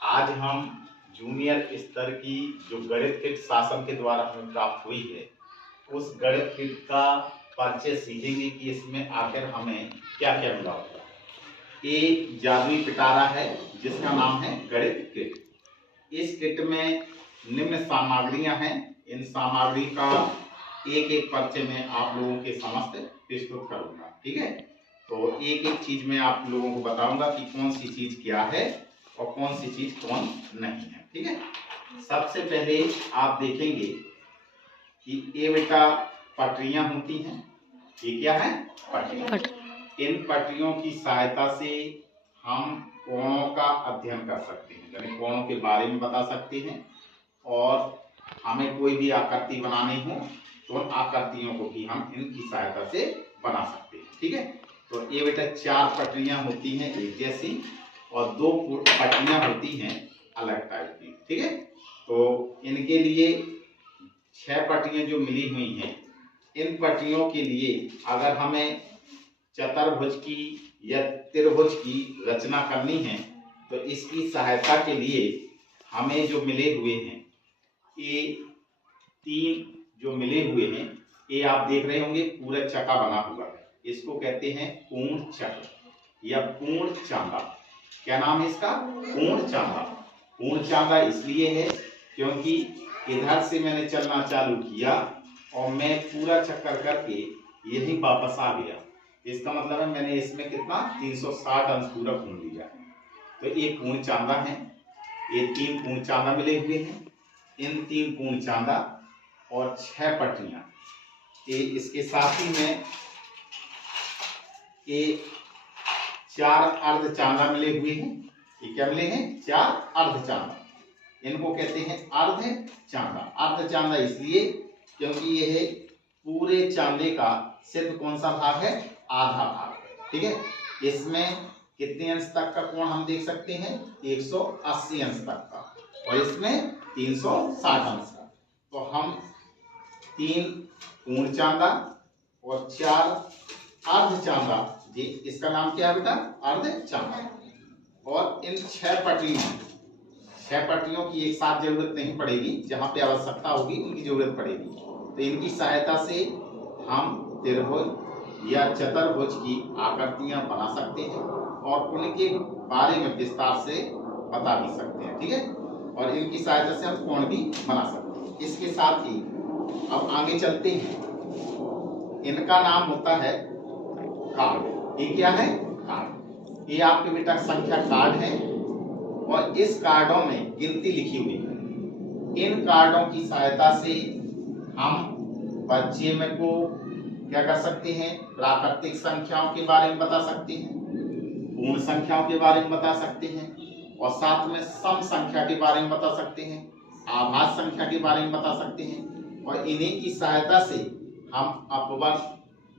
आज हम जूनियर स्तर की जो गणित किट शासन के द्वारा हमें प्राप्त हुई है, उस गणित किट का परिचय सीखेंगे कि इसमें आखिर हमें क्या क्या मिला होगा। एक जादुई पिटारा है जिसका नाम है गणित किट। इस किट में निम्न सामग्रियां हैं। इन सामग्री का एक एक परिचय में आप लोगों के समक्ष प्रस्तुत करूंगा। ठीक है, तो एक एक चीज में आप लोगों को बताऊंगा कि कौन सी चीज क्या है और कौन सी चीज कौन नहीं है। ठीक है, सबसे पहले आप देखेंगे कि ये बेटा पटरियां होती हैं। ये क्या है? पटरियां। इन पटरियों की सहायता से हम कोणों का अध्ययन कर सकते हैं, यानी कोणों के बारे में बता सकते हैं। और हमें कोई भी आकृति बनानी हो तो उन आकृतियों को भी हम इनकी सहायता से बना सकते हैं। ठीक है, तो ये बेटा 4 पटरियां होती हैं एक जैसी और 2 पटरियां होती हैं अलग टाइप की। ठीक है, तो इनके लिए 6 पटरियां जो मिली हुई हैं, इन पटरियों के लिए अगर हमें चतुर्भुज की या त्रिभुज की रचना करनी है तो इसकी सहायता के लिए हमें जो मिले हुए हैं, ये 3 जो मिले हुए हैं, ये आप देख रहे होंगे पूरा चक्का बना हुआ है। इसको कहते हैं पूर्ण चक्र या पूर्ण चांदा। क्या नाम है इसका? पूर्ण चांदा। पूर्ण चांदा इसलिए है क्योंकि इधर से मैंने चलना चालू किया और मैं पूरा चक्कर करके यही वापस आ गया। इसका मतलब है मैंने इसमें कितना 360 अंश पूरा घूम लिया। तो ये पूर्ण चांदा है। ये 3 पूर्ण चांदा मिले हुए हैं। इन 3 पूर्ण चांदा और 6 पटरियां, ये इसके साथ ही में ये 4 अर्ध चांदा मिले हुए हैं। ये क्या मिले हैं? 4 अर्ध चांदा। इनको कहते हैं अर्ध चांदा। अर्ध चांदा इसलिए क्योंकि यह पूरे चांदे का सिर्फ कौन सा भाग है? आधा भाग। ठीक है, इसमें कितने अंश तक का कोण हम देख सकते हैं? 180 अंश तक का, और इसमें 360 अंश का। तो हम 3 पूर्ण चांदा और 4 अर्ध चांदा, जी इसका नाम क्या है बेटा? अर्ध चांदा। और इन 6 पटरियों की एक साथ जरूरत नहीं पड़ेगी, जहां पे आवश्यकता होगी उनकी जरूरत पड़ेगी। तो इनकी सहायता से हम त्रिभुज या चतुर्भुज की आकृतियां बना सकते हैं और उनके बारे में विस्तार से बता भी सकते हैं। ठीक है, और इनकी सहायता से हम कोण भी बना सकते हैं। इसके साथ ही अब आगे चलते हैं। इनका नाम होता है कार्ड। ये क्या है? कार्ड। ये आपके बेटा संख्या कार्ड है और इस कार्डों में गिनती लिखी हुई है। इन कार्डों की सहायता से हम बच्चे में को क्या कर सकते हैं? प्राकृतिक संख्याओं के बारे में बता सकते हैं, पूर्ण संख्याओं के बारे में बता सकते हैं, और साथ में सम संख्या के बारे में बता सकते हैं, आभाज्य संख्या के बारे में बता सकते हैं। और इन्हीं की सहायता से हम अपवर्त,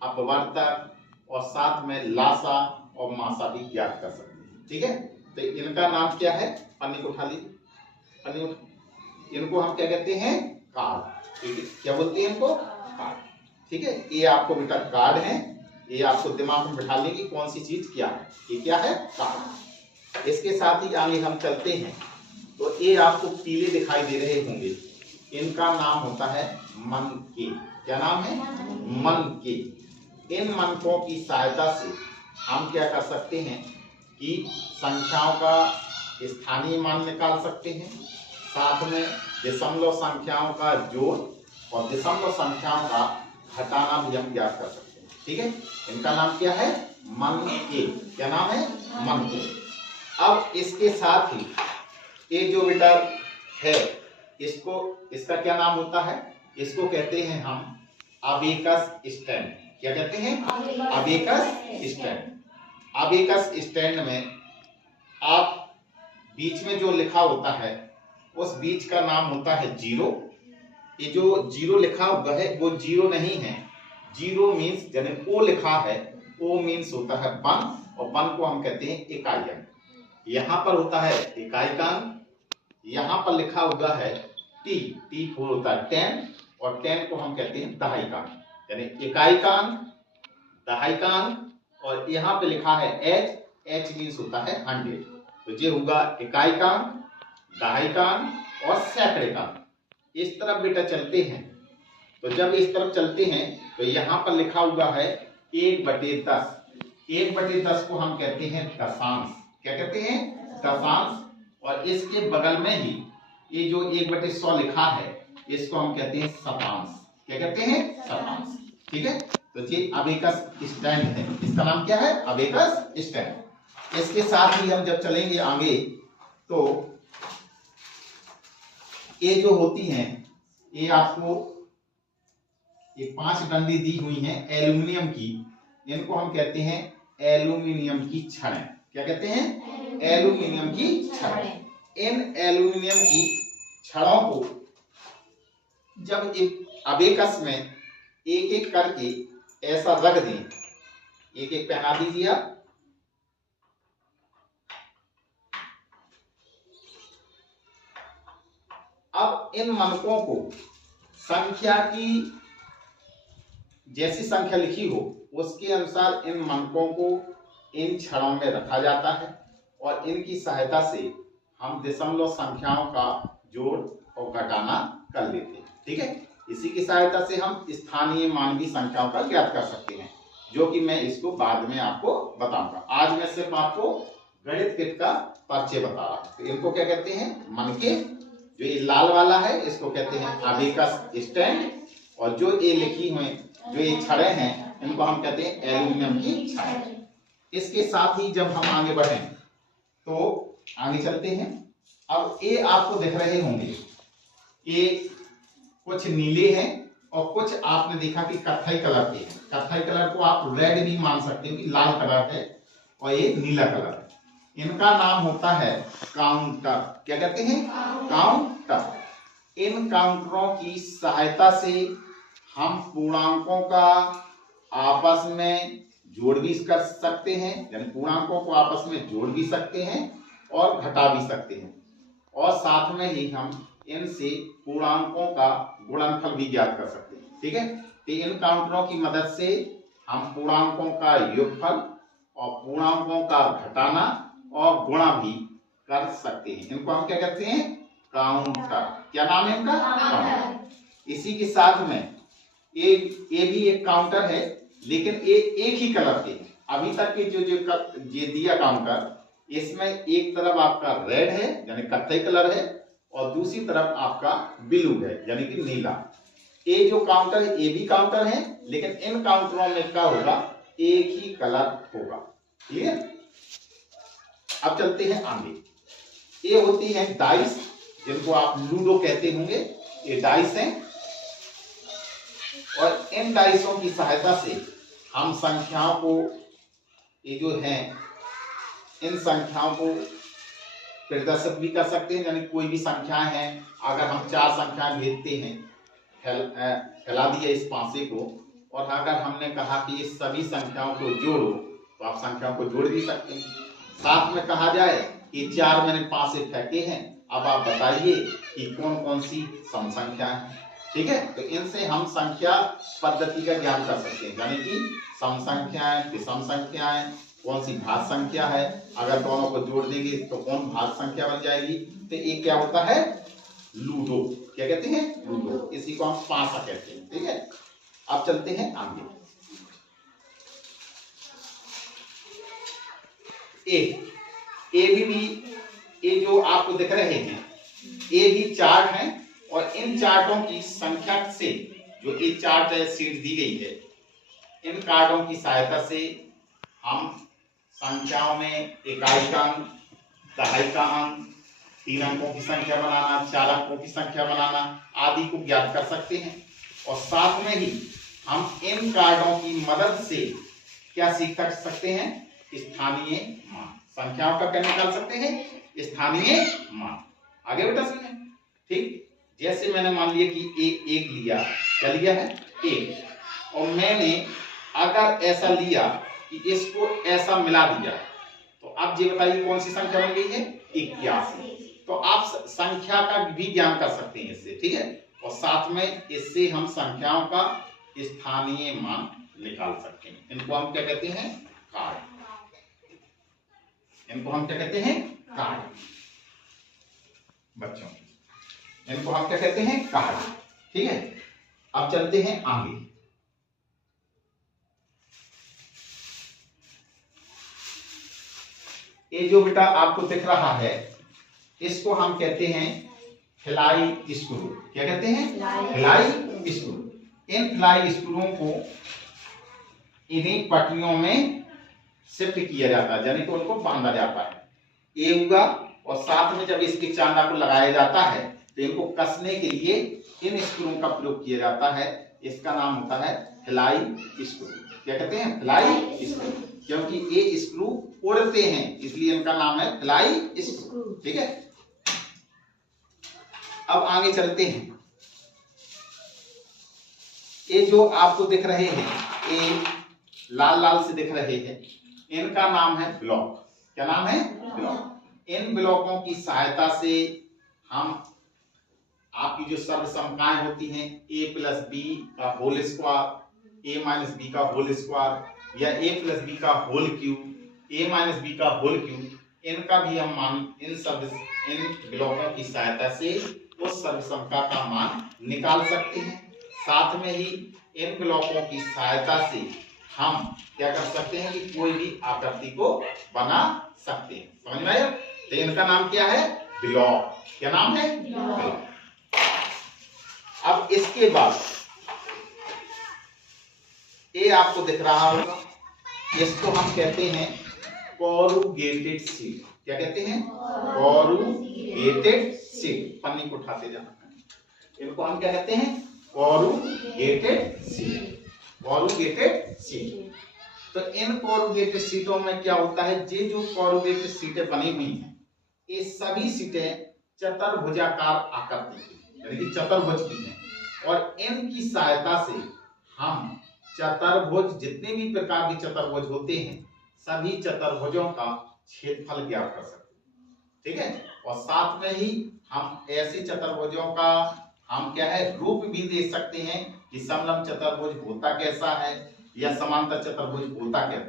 अपवर्तक और साथ में लासा और मासा भी ज्ञात कर सकते हैं। ठीक है, तो इनका नाम क्या है? पन्नी को उठा लीजिए, पन्नी उठा। इनको हम क्या कहते हैं? कार्ड। ठीक है, क्या बोलते हैं इनको? कार्ड। ठीक है, ये आपको बेटा कार्ड है। ये आपको दिमाग में बिठा लेंगे कौन सी चीज क्या है। ये क्या है? कार्ड। इसके साथ ही आगे हम चलते हैं तो ये आपको पीले दिखाई दे रहे होंगे, इनका नाम होता है मनके। क्या नाम है? मनके। इन मनकों की सहायता से हम क्या कर सकते हैं कि संख्याओं का स्थानीय मान निकाल सकते हैं, साथ में दशमलव संख्याओं का जोड़ और दशमलव संख्याओं का घटाना भी हम ज्ञात कर सकते हैं। ठीक है, इनका नाम क्या है? मनके। क्या नाम है? मनके। अब इसके साथ ही ये जो बेटा है, इसका क्या नाम होता है? इसको कहते हैं हम अबेकस स्टैंड। क्या कहते हैं? Abacus stand. अबेकस स्टैंड में आप बीच में जो लिखा होता है उस बीच का नाम होता है जीरो। ये जो जीरो लिखा हुआ है वो जीरो नहीं है। जीरो मीन्स जब ओ लिखा है, ओ मीन्स होता है 1 और 1 को हम कहते हैं इकाई अंक। यहाँ पर होता है इकाई का अंक, यहाँ पर लिखा हुआ है टी, टी होता है 10 और 10 को हम कहते हैं दहाई का अंक, यानी इकाई का अंक, दहाई का अंक। और यहाँ पे लिखा है एच, एच मीन्स होता है 100। तो ये होगा इकाई का अंक दहाई का अंक और सैकड़े का अंक इस तरफ बेटा चलते हैं। तो जब इस तरफ चलते हैं तो यहाँ पर लिखा हुआ है 1/10। 1/10 को हम कहते हैं दशांश। क्या कहते हैं? दशांश। और इसके बगल में ही ये जो 1/100 लिखा है इसको हम कहते हैं शतांश। क्या कहते हैं? शतांश। ठीक है, तो ये अबेकस स्टैंड है। इसका नाम क्या है? Abacus stand. इसके साथ ही हम जब चलेंगे आगे तो ये जो होती हैं ये आपको ये 5 डंडी दी हुई हैं एल्यूमिनियम की। इनको हम कहते हैं एल्यूमिनियम की छड़ें। क्या कहते हैं? एल्यूमिनियम की छड़ें। इन एल्यूमिनियम की छड़ों को जब एक अबेकस में एक एक करके ऐसा रख दें, एक एक पहना दीजिए आप। अब इन मनकों को संख्या की जैसी संख्या लिखी हो उसके अनुसार इन मनकों को इन छड़ों में रखा जाता है और इनकी सहायता से हम दशमलव संख्याओं का जोड़ और घटाना कर लेते हैं। ठीक है, इसी की सहायता से हम स्थानीय मानवीय संख्याओं का ज्ञात कर सकते हैं, जो कि मैं इसको बाद में आपको बताऊंगा। आज मैं सिर्फ आपको गणित किट का परिचय बता रहा हूं। तो इनको क्या कहते हैं? मनके। जो ये लाल वाला है इसको कहते हैं अबेकस स्टैंड, और जो ये लिखी हुई जो ये छड़े हैं इनको हम कहते हैं एल्यूमिनियम की छड़ें। इसके साथ ही जब हम आगे बढ़े तो आगे चलते हैं। अब ये आपको दिख रहे होंगे, ये कुछ नीले हैं और कुछ आपने देखा कि कत्थई कलर के हैं। कत्थई कलर को आप रेड भी मान सकते हैं कि लाल कलर है, और ये नीला कलर है। इनका नाम होता है काउंटर। क्या कहते हैं? काउंटर। इन काउंटरों की सहायता से हम पूर्णांकों का आपस में जोड़ भी कर सकते हैं, यानी पूर्णांकों को आपस में जोड़ भी सकते हैं और घटा भी सकते हैं, और साथ में ही हम इनसे पूर्णांकों का गुणनफल भी ज्ञात कर सकते हैं। ठीक है, तो इन काउंटरों की मदद से हम पूर्णांकों का योगफल और पूर्णांकों का घटाना और गुणा भी कर सकते हैं। इनको हम क्या कहते हैं? काउंटर। क्या नाम है इनका? काउंटर। इसी के साथ में ये भी एक काउंटर है, लेकिन ये एक ही कलर के हैं। अभी तक के जो ये दिया काउंटर, इसमें एक तरफ आपका रेड है यानी कत्थई कलर है, और दूसरी तरफ आपका ब्लू है यानी कि नीला। ये जो काउंटर है ये भी काउंटर है, लेकिन इन काउंटरों में क्या होगा? एक ही कलर होगा। क्लियर? अब चलते हैं आगे। ये होती है डाइस, जिनको आप लूडो कहते होंगे। ये डाइस हैं, और इन डाइसों की सहायता से हम संख्याओं को, ये जो हैं इन संख्याओं को प्रदर्शित भी कर सकते हैं। यानी कोई भी संख्याएं हैं, अगर हम 4 संख्याएं भेजते हैं, फैला दिया इस पासे को, और अगर हमने कहा कि इस सभी संख्याओं को जोड़ो, तो आप संख्याओं को जोड़ भी सकते हैं। साथ में कहा जाए कि 4 मैंने पासे फेंके हैं, अब आप बताइए कि कौन कौन सी सम संख्या है। ठीक है, तो इनसे हम संख्या पद्धति का ज्ञान कर सकते हैं, यानी कि सम संख्याएं, विषम संख्याएं, कौन सी भाज्य संख्या है, अगर दोनों को जोड़ देंगे तो कौन भाज्य संख्या बन जाएगी। तो ये क्या होता है? लूडो। क्या कहते हैं? लूडो। इसी को हम पासा कहते हैं। ठीक है, अब चलते हैं आगे। ए भी ये जो आपको दिख रहे हैं ये भी चार्ट हैं, और इन चार्टों की संख्या से, जो ये चार्ट शीट दी गई है, इन कार्डों की सहायता से हम संख्याओं में इकाई का अंक, दहाई का अंक, 3 अंकों की संख्या बनाना, 4 अंकों की संख्या बनाना आदि को ज्ञात कर सकते हैं। और साथ में ही हम इन कार्डों की मदद से क्या सीख सकते हैं? स्थानीय मान। संख्याओं का क्या निकाल सकते हैं? स्थानीय मान। आगे बेटा सुनिए। ठीक, जैसे मैंने मान लिया कि एक लिया, क्या लिया है? 1, और मैंने अगर ऐसा लिया कि इसको ऐसा मिला दिया, तो आप ये बताइए कौन सी संख्या बन गई है? 81। तो आप संख्या का भी ज्ञान कर सकते हैं इससे। ठीक है, और साथ में इससे हम संख्याओं का स्थानीय मान निकाल सकते हैं। इनको हम क्या कहते हैं? कार्ड। इनको हम क्या कहते हैं? कार्ड। बच्चों की, इनको हम क्या कहते हैं, कार्ड। ठीक है, अब चलते हैं आगे। ये जो बेटा आपको दिख रहा है, इसको हम कहते हैं फ्लाई स्क्रू। क्या कहते हैं, फ्लाई स्क्रू। इन फ्लाई स्क्रूओं को इन्हीं पटरियों में शिफ्ट किया जाता है, यानी कि उनको बांधा जाता है। ये हुआ, और साथ में जब इसके चांदा को लगाया जाता है तो इनको कसने के लिए इन स्क्रूओं का प्रयोग किया जाता है। इसका नाम होता है फ्लाई स्क्रू। क्या कहते हैं, फ्लाई स्क्रू, क्योंकि ये स्क्रू उड़ते हैं इसलिए इनका नाम है फ्लाई स्क्रू। ठीक है, अब आगे चलते हैं। ये जो आपको दिख रहे हैं, ये लाल लाल से दिख रहे हैं, इनका नाम है ब्लॉक। क्या नाम है, ब्लॉक। इन ब्लॉकों की सहायता से हम आपकी जो सर्वसमताएं होती हैं, a प्लस बी का whole square, a minus B का होल स्क्वायर, या a प्लस बी का whole cube, a minus B का होल क्यूब, इनका भी हम मान इन ब्लॉकों की सहायता से उस सर्वसमता का मान निकाल सकते हैं। साथ में ही इन ब्लॉकों की सहायता से हम क्या कर सकते हैं कि कोई भी आकृति को बना सकते हैं। समझ में आया? तो इनका नाम क्या है, ब्लॉक। क्या नाम है, ब्लॉक। अब इसके बाद ये आपको दिख रहा होगा, इसको हम कहते हैं कोरुगेटेड शीट। क्या कहते हैं, कोरुगेटेड शीट। पन्नी को उठाते जाना, इनको हम क्या कहते हैं, कोरुगेटेड शीट। Corrugated sheet. तो इन कोरुगेटेड शीटों में क्या होता है, ये जो कोरुगेटेड शीटें बनी हुई हैं, ये सभी शीटें चतुर्भुजाकार आकृति की, यानी कि चतुर्भुज की हैं, और इनकी सहायता से हम चतुर्भुज, जितने भी प्रकार के चतुर्भुज होते हैं, सभी चतुर्भुजों का क्षेत्रफल ज्ञात कर सकते हैं। ठीक है, और साथ में ही हम ऐसे चतुर्भुजों का हम क्या है, रूप भी दे सकते हैं कि समलंब चतुर्भुज होता कैसा है या समांतर चतुर्भुज होता क्या है।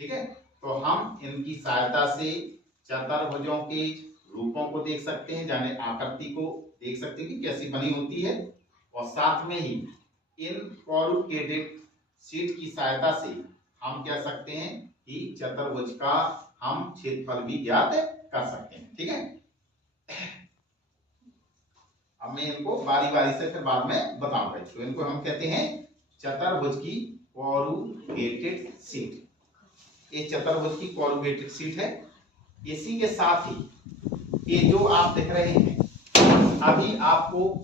ठीक है, तो हम इनकी सहायता से चतुर्भुजों के रूपों को देख सकते हैं, यानी आकृति को देख सकते हैं कि कैसी बनी होती है, और साथ में ही इन कोरुगेटेड शीट की सहायता से हम कह सकते हैं कि चतुर्भुज का हम क्षेत्रफल भी ज्ञात कर सकते हैं। ठीक है, अब मैं इनको बारी बारी से फिर बाद में बताऊंगा। तो इनको हम कहते हैं चतुर्भुज की कोरुगेटेड शीट। ये चतुर्भुज की कोरुगेटेड शीट है। इसी के साथ ही ये जो आप देख रहे हैं, अभी आपको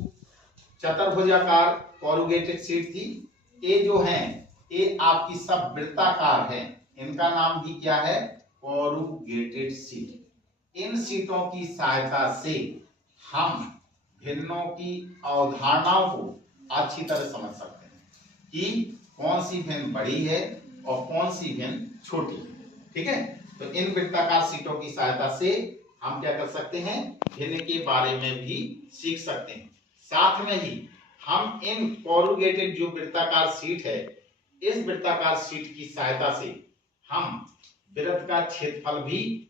चतुर्भुजाकार कोरुगेटेड शीट थी, ये जो है ये आपकी सब वृत्ताकार है, इनका नाम भी क्या है, कोरुगेटेड शीट। इन शीटों की सहायता से हम भिन्नों की अवधारणाओं को अच्छी तरह समझ सकते हैं कि कौन सी भिन्न बड़ी है और कौन सी भिन्न छोटी है। ठीक है, तो इन वृत्ताकार शीटों की सहायता से हम क्या कर सकते हैं, भिन्न के बारे में भी सीख सकते हैं। साथ में ही हम इन कोरुगेटेड जो वृत्ताकार शीट है, इस वृत्ताकार शीट की सहायता से हम वृत्त का क्षेत्रफल भी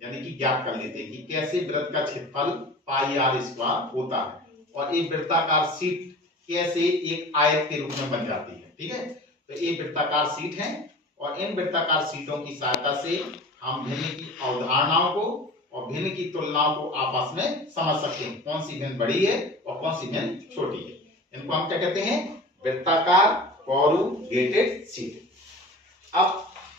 यानी कि ज्ञात कर लेते हैं कि कैसे वृत्त का क्षेत्रफल पाई आर स्क्वायर होता है, और ये वृत्ताकार शीट कैसे एक आयत के रूप में बन जाती है। ठीक है, तो ये वृत्ताकार शीट है, और इन वृत्ताकार शीटों की सहायता से हम भिन्न की अवधारणाओं को और भिन्न की तुलनाओं को आपस में समझ सकते हैं, कौन सी भिन्न बड़ी है और कौन सी भिन्न छोटी है। इनको हम क्या कहते हैं, वृत्ताकार कोरुगेटेड शीट। अब